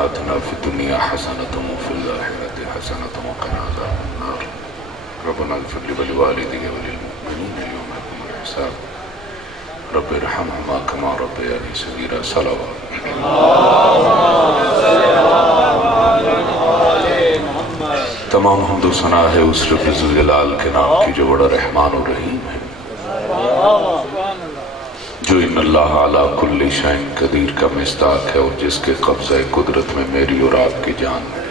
آتنا فی الدنیا حسنۃ وفی الآخرۃ حسنۃ وقنا عذاب النار ربنا اغفر ولوالدی وللمؤمنین یوم یقوم الحساب رب ارحمهما كما ربياني صغيرا صلوات تمام حمد و ثنا ہے اس رب ذوالجلال کے نام کی جو بڑا رحمان و رحیم ہے، جو ان اللہ علی کل شیء قدیر کا مصداق ہے اور جس کے قبضہ قدرت میں میری اور آپ کی جان ہے۔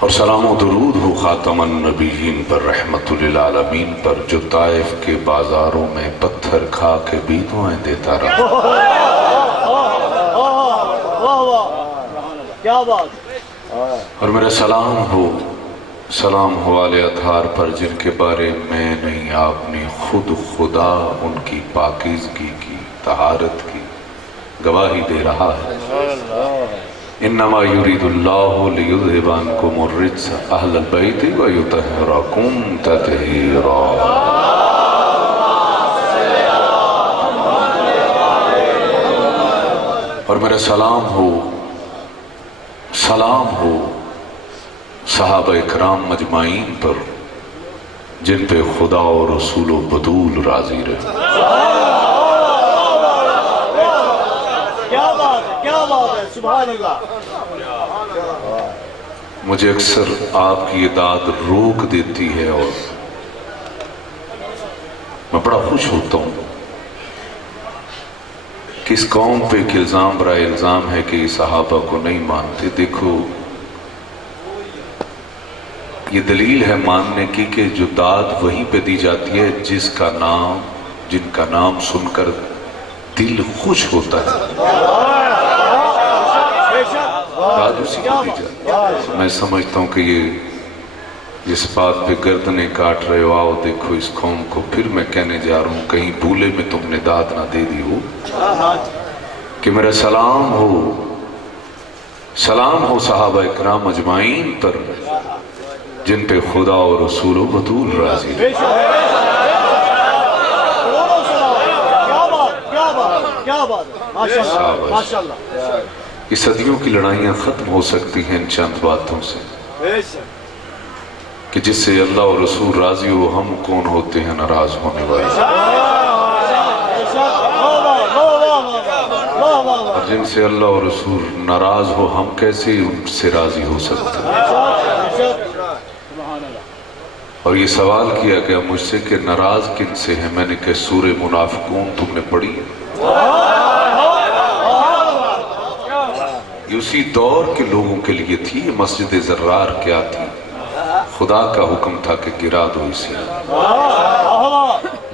اور سلام و درود ہو خاتم النبیین پر، رحمت للعالمین پر، جو طائف کے بازاروں میں پتھر کھا کے بھی دعائیں دیتا رہا۔ اور میرا سلام ہو آل اطہار پر، جن کے بارے میں نہیں آپ نے خود خدا ان کی پاکیزگی کی، طہارت کی گواہی دے رہا ہے۔ انما یرید اللہ لیذھب عنکم الرجس اہل البیت ویطہرکم تطہیرا۔ اور میرا سلام ہو صحابہ اکرام مجمعین پر، جن پہ خدا اور رسول و بدول راضی رہے۔ کیا بات ہے، سبحان اللہ۔ مجھے اکثر آپ کی یہ داد روک دیتی ہے اور میں بڑا خوش ہوتا ہوں کہ اس قوم پہ ایک الزام برائے الزام ہے کہ یہ صحابہ کو نہیں مانتے۔ دیکھو، یہ دلیل ہے ماننے کی کہ جو داد وہیں پہ دی جاتی ہے جن کا نام سن کر دل خوش ہوتا ہے، داد اسی کو دی جاتی ہے۔ میں سمجھتا ہوں کہ یہ اس بات پہ گردنیں کاٹ رہے ہو، آؤ دیکھو اس قوم کو، پھر میں کہنے جا رہا ہوں کہیں بھولے میں تم نے داد نہ دے دی ہو، کہ میرا سلام ہو صحابہ اکرام اجمعین پر، جن پہ خدا اور رسول و بطول راضی ہے۔ یہ صدیوں کی لڑائیاں ختم ہو سکتی ہیں ان چند باتوں سے، کہ جس سے اللہ اور رسول راضی ہو، ہم کون ہوتے ہیں ناراض ہونے والے، اور جن سے اللہ اور رسول ناراض ہو، ہم کیسے ان سے راضی ہو سکتے ہیں۔ اور یہ سوال کیا گیا مجھ سے کہ ناراض کن سے ہے، میں نے کہا سورہ منافقون تم نے پڑھی ہے؟ یہ اسی دور کے لوگوں کے لیے تھی۔ یہ مسجد زرار کیا تھی؟ خدا کا حکم تھا کہ گرا دو اسے۔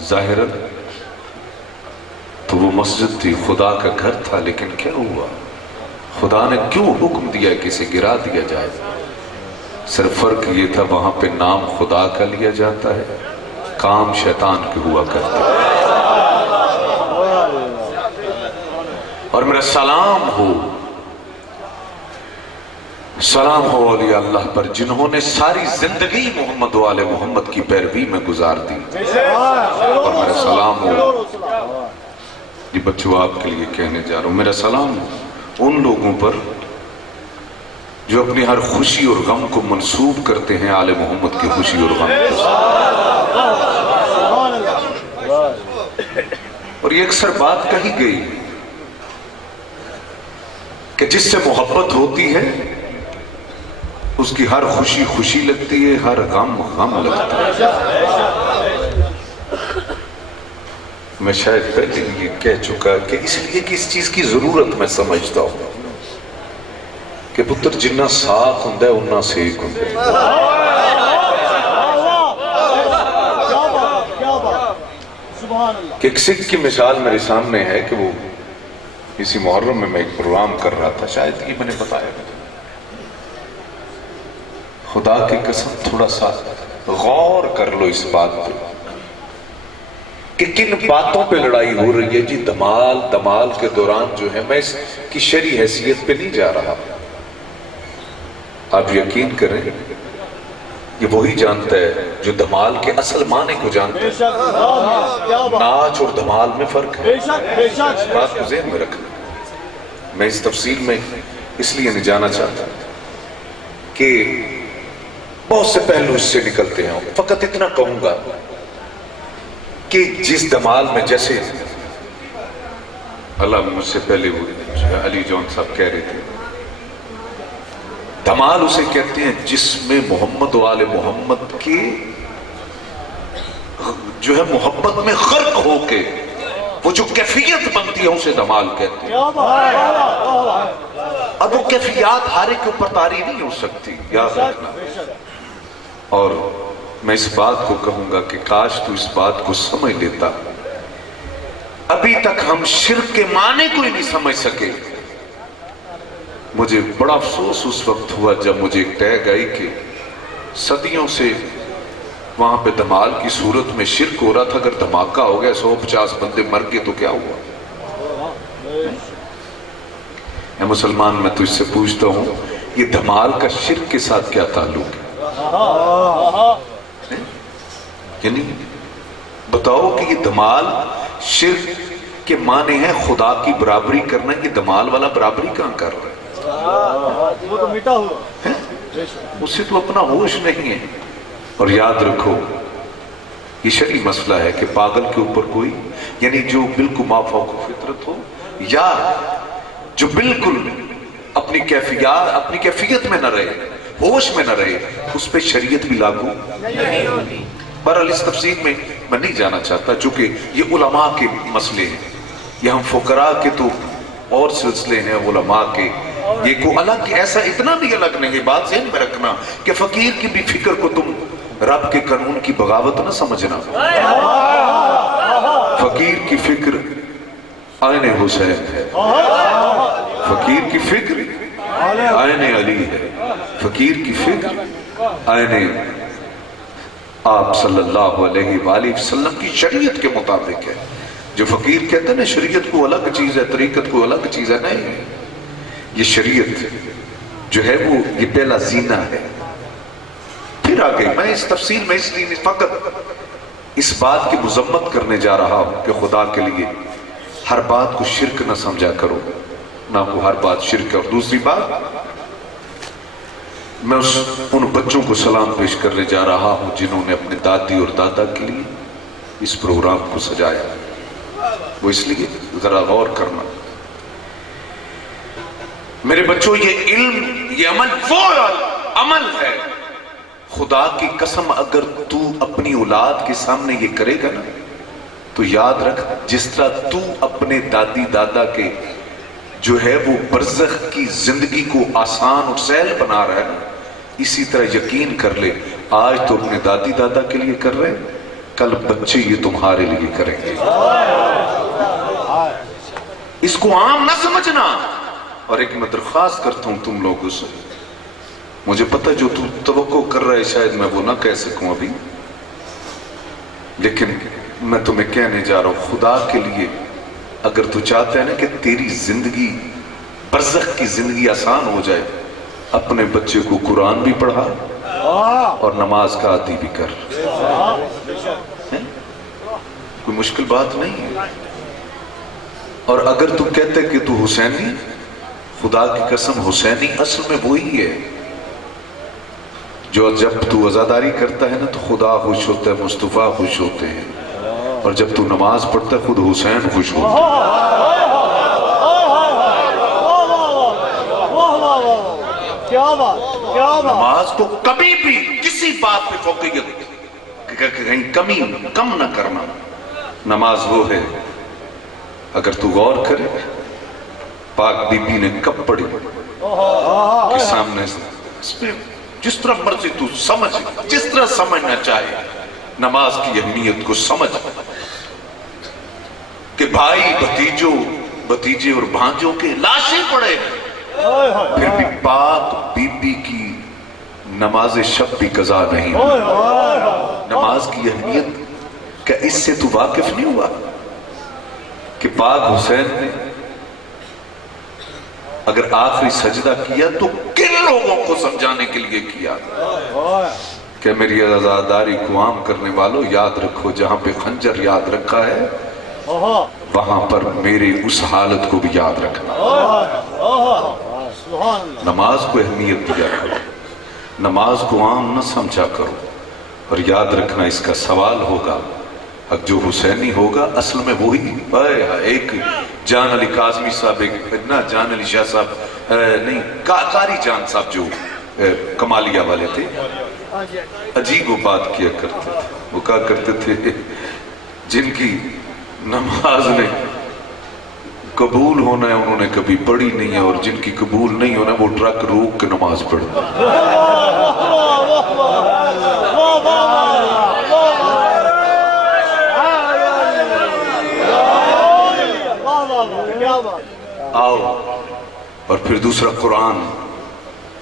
ظاہراً تو وہ مسجد تھی، خدا کا گھر تھا، لیکن کیا ہوا؟ خدا نے کیوں حکم دیا کہ اسے گرا دیا جائے؟ صرف فرق یہ تھا وہاں پہ نام خدا کا لیا جاتا ہے، کام شیطان کے ہوا کرتا ہے۔ اور میرا سلام ہو اولیاء اللہ پر، جنہوں نے ساری زندگی محمد و آل محمد کی پیروی میں گزار دی۔ اور میرا سلام ہو، یہ بچوں آپ کے لیے کہنے جا رہا ہوں، میرا سلام ہو ان لوگوں پر جو اپنی ہر خوشی اور غم کو منسوب کرتے ہیں آل محمد کی خوشی اور غم کو۔ اور یہ اکثر بات کہی گئی کہ جس سے محبت ہوتی ہے اس کی ہر خوشی خوشی لگتی ہے، ہر غم غم لگتا ہے۔ میں شاید پہلے یہ کہہ چکا کہ اس لیے کہ اس چیز کی ضرورت میں سمجھتا ہوں کہ پتر جنہ ساتھ ہوں انہ سیک ہوں۔ کہ ایک سکھ کی مثال میرے سامنے ہے کہ وہ اسی محرم میں ایک پروگرام کر رہا تھا، شاید یہ میں نے بتایا، خدا کی قسم تھوڑا سا غور کر لو اس بات پر کہ کن باتوں پہ لڑائی ہو رہی ہے۔ جی دمال کے دوران جو ہے، میں اس کی شرعی حیثیت پہ نہیں جا رہا، آپ یقین کریں یہ وہی جانتا ہے جو دمال کے اصل معنی کو جانتا ہے۔ ناچ اور دمال میں فرق ہے، اس بات کو ذہن میں رکھنا۔ میں اس تفصیل میں اس لیے نہیں جانا چاہتا کہ بہت سے پہلو اس سے نکلتے ہیں، فقط اتنا کہوں گا کہ جس دمال میں جیسے اللہ مجھ سے پہلے وہ علی جون صاحب کہہ رہے تھے، دمال اسے کہتے ہیں جس میں محمد و آل محمد کی جو ہے محبت میں غرق ہو کے وہ جو کیفیت بنتی ہے اسے دمال کہتے ہیں۔ اب وہ کیفیات ہر ایک کے اوپر طاری نہیں ہو سکتی، یاد رکھنا۔ اور میں اس بات کو کہوں گا کہ کاش تو اس بات کو سمجھ لیتا، ابھی تک ہم شرک کے معنی کو ہی نہیں سمجھ سکے۔ مجھے بڑا افسوس اس وقت ہوا جب مجھے ایک ٹیگ آئی کہ صدیوں سے وہاں پہ دمال کی صورت میں شرک ہو رہا تھا، اگر دھماکہ ہو گیا 150 بندے مر گئے تو کیا ہوا؟ اے مسلمان، میں تجھ سے پوچھتا ہوں یہ دھمال کا شرک کے ساتھ کیا تعلق ہے؟ یعنی بتاؤ کہ یہ دھمال شرک کے معنی ہے خدا کی برابری کرنا، یہ دمال والا برابری کہاں کر رہا ہے؟ وہ تو مٹا ہوا، اسے تو اپنا ہوش نہیں ہے۔ اور یاد رکھو یہ شرعی مسئلہ ہے کہ پاگل کے اوپر کوئی، یعنی جو بالکل مافوق فطرت ہو یا جو بالکل اپنی کیفیت میں نہ رہے، ہوش میں نہ رہے، اس پہ شریعت بھی لاگو نہیں ہوتی۔ بہرحال اس تفصیل میں میں نہیں جانا چاہتا، چونکہ یہ علماء کے مسئلے ہیں، یہ ہم فقراء کے تو اور سلسلے ہیں علماء کے، یہ کو الگ ایسا اتنا بھی الگ نہیں ہے۔ بات ذہن میں رکھنا کہ فقیر کی بھی فکر کو تم رب کے قانون کی بغاوت نہ سمجھنا۔ فقیر کی فکر آئین حسین ہے، فقیر کی فکر آئین علی ہے، فقیر کی فکر آئین آپ صلی اللہ علیہ وآلہ وسلم کی شریعت کے مطابق ہے۔ جو فقیر کہتے ہیں نا شریعت کو الگ چیز ہے، طریقت کو الگ چیز ہے، نہیں، یہ شریعت جو ہے وہ یہ پہلا زینہ ہے۔ پھر آگے میں اس تفصیل میں اس لیے فقط اس بات کی مذمت کرنے جا رہا ہوں کہ خدا کے لیے ہر بات کو شرک نہ سمجھا کرو، نہ کو ہر بات شرک ہے۔ اور دوسری بات، میں ان بچوں کو سلام پیش کرنے جا رہا ہوں جنہوں نے اپنے دادی اور دادا کے لیے اس پروگرام کو سجایا، وہ اس لیے ذرا غور کرنا میرے بچوں، یہ علم، یہ عمل وہ عمل ہے، خدا کی قسم اگر تو اپنی اولاد کے سامنے یہ کرے گا نا تو یاد رکھ جس طرح تو اپنے دادی دادا کے جو ہے وہ برزخ کی زندگی کو آسان اور سہل بنا رہا ہے نا، اسی طرح یقین کر لے آج تو اپنے دادی دادا کے لیے کر رہے، کل بچے یہ تمہارے لیے کریں گے۔ اس کو عام نہ سمجھنا۔ اور ایک میں درخواست کرتا ہوں تم لوگوں سے، مجھے پتہ جو تو توقع کر رہا ہے شاید میں وہ نہ کہہ سکوں ابھی، لیکن میں تمہیں کہنے جا رہا ہوں خدا کے لیے اگر تو چاہتا ہے نا کہ تیری زندگی برزخ کی زندگی آسان ہو جائے، اپنے بچے کو قرآن بھی پڑھا اور نماز کا عادی بھی کر، کوئی مشکل بات نہیں ہے۔ اور اگر تو کہتے کہ تو حسینی، خدا کی قسم حسینی اصل میں وہی ہے جو جب تو عزاداری کرتا ہے نا تو خدا خوش ہوتا ہے، مصطفیٰ خوش ہوتے ہیں، اور جب تو نماز پڑھتا ہے خود حسین خوش ہوتا ہے۔ نماز کو کبھی بھی کسی بات پہ فوقیت کہیں کم نہ کرنا۔ نماز وہ ہے، اگر تو غور کرے پاک بی بی نے کب پڑھی کہ سامنے اس پہ جس طرح مرضی تو سمجھ، جس طرح سمجھنا چاہے، نماز کی اہمیت کو سمجھ کہ بھائی بھتیجے اور بھانجوں کے لاشیں پڑے، پھر بھی پاک بی بی کی نماز شب بھی قضا نہیں ہوئی۔ نماز کی اہمیت کیا اس سے تو واقف نہیں ہوا کہ پاک حسین نے اگر آخری سجدہ کیا تو کن لوگوں کو سمجھانے کے لیے کیا؟ کہ میری عزاداری کو عام کرنے والوں یاد رکھو جہاں پہ خنجر یاد رکھا ہے وہاں پر میرے اس حالت کو بھی یاد رکھنا. نماز کو اہمیت دیا کرو, نماز کو عام نہ سمجھا کرو, اور یاد رکھنا اس کا سوال ہوگا. جو حسینی ہوگا اصل میں وہی ایک جان علی کاظمی صاحب, ایک نہ جان علی شاہ صاحب نہیں, قاری جان صاحب جو کمالیہ والے تھے, عجیب وہ بات کیا کرتے تھے. وہ کہا کرتے تھے جن کی نماز نے قبول ہونا ہے انہوں نے کبھی پڑھی نہیں ہے, اور جن کی قبول نہیں ہونا وہ ٹرک روک کے نماز پڑھتے ہیں. آؤ, اور پھر دوسرا قرآن.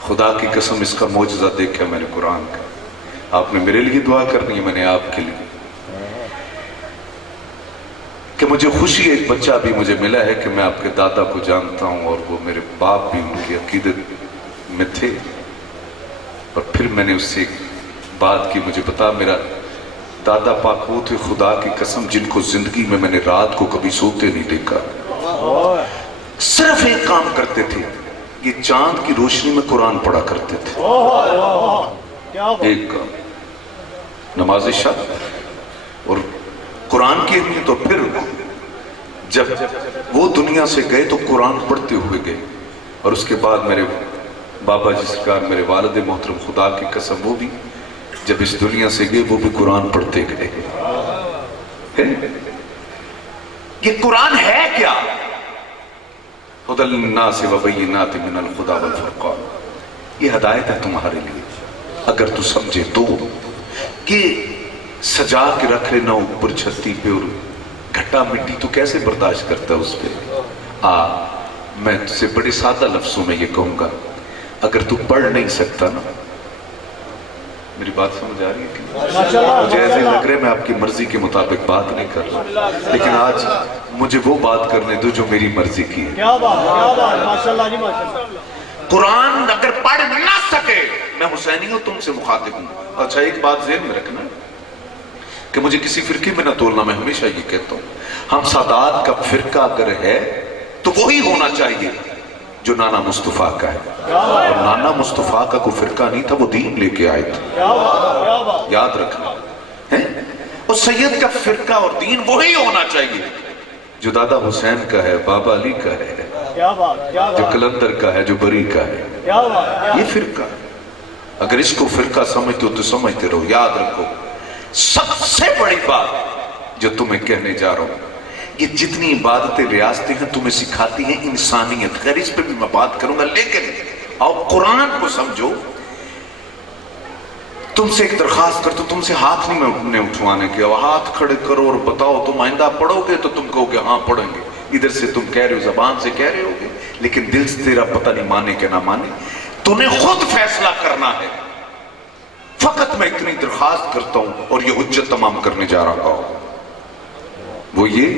خدا کی قسم اس کا معجزہ دیکھا میں نے قرآن کا. آپ نے میرے لیے دعا کرنی ہے, میں نے آپ کے لیے, کہ مجھے خوشی ہے ایک بچہ بھی مجھے ملا ہے کہ میں آپ کے دادا کو جانتا ہوں, اور وہ میرے باپ بھی ان کی عقیدت میں تھے. اور پھر میں نے اس سے ایک بات کی, مجھے بتا میرا دادا پاک وہ تھے خدا کی قسم جن کو زندگی میں نے رات کو کبھی سوتے نہیں دیکھا. صرف ایک کام کرتے تھے, یہ چاند کی روشنی میں قرآن پڑھا کرتے تھے. ایک کام, نماز شب اور قرآن کی اہمیت. اور پھر جب وہ دنیا سے گئے تو قرآن پڑھتے ہوئے گئے, اور اس کے بعد میرے بابا جی سرکار, میرے والد محترم خدا کی قسم وہ بھی جب اس دنیا سے گئے وہ بھی قرآن پڑھتے گئے. یہ قرآن ہے کیا؟ ہدی للناس وبینات من الہدی والفرقان. یہ ہدایت ہے تمہارے لیے اگر تو سمجھے تو, کہ سجا کے رکھ لینا اوپر چھتی پہ, اور گھٹا مٹی تو کیسے برداشت کرتا اس پہ. میں تجھے بڑے سادہ لفظوں میں یہ کہوں گا, اگر تو پڑھ نہیں سکتا نا, میری بات سمجھ آ رہی ہے کہ مجھے ایسے لگ رہا ہے میں آپ کی مرضی کے مطابق بات نہیں کر رہا, لیکن آج مجھے وہ بات کرنے دو جو میری مرضی کی ہے. قرآن اگر پڑھ نہ سکے, میں حسینی ہوں, تم سے مخاطب ہوں. اچھا ایک بات ذہن میں رکھنا کہ مجھے کسی فرقے میں نہ تولنا. میں ہمیشہ یہ کہتا ہوں, ہم سادات کا فرقہ اگر ہے تو وہی ہونا چاہیے جو نانا مصطفیٰ کا ہے, اور نانا مصطفیٰ کا کوئی فرقہ نہیں تھا, وہ دین لے کے آئے تھے. یاد رکھنا, اور سید کا فرقہ اور دین وہی ہونا چاہیے جو دادا حسین کا ہے, بابا علی کا ہے, جو کلندر کا ہے, جو بری کا ہے. یہ فرقہ, اگر اس کو فرقہ سمجھتے ہو تو سمجھتے رہو. یاد رکھو, سب سے بڑی بات جو تمہیں کہنے جا رہا ہوں, یہ جتنی عبادتیں ریاستیں ہیں تمہیں سکھاتی ہیں انسانیت. خیر اس پہ بھی میں بات کروں گا, لیکن آؤ قرآن کو سمجھو. تم سے ایک درخواست کرتا ہوں, تم سے ہاتھ نہیں اٹھوانے کے, ہاتھ کھڑے کرو اور بتاؤ تم آئندہ پڑھو گے تو تم کہو گے ہاں پڑھیں گے. ادھر سے تم کہہ رہے ہو, زبان سے کہہ رہے ہو گے, لیکن دل سے تیرا پتہ نہیں مانے کہ نہ مانے. تمہیں خود فیصلہ کرنا ہے. فقط میں اتنی درخواست کرتا ہوں اور یہ حجت تمام کرنے جا رہا ہوں, وہ یہ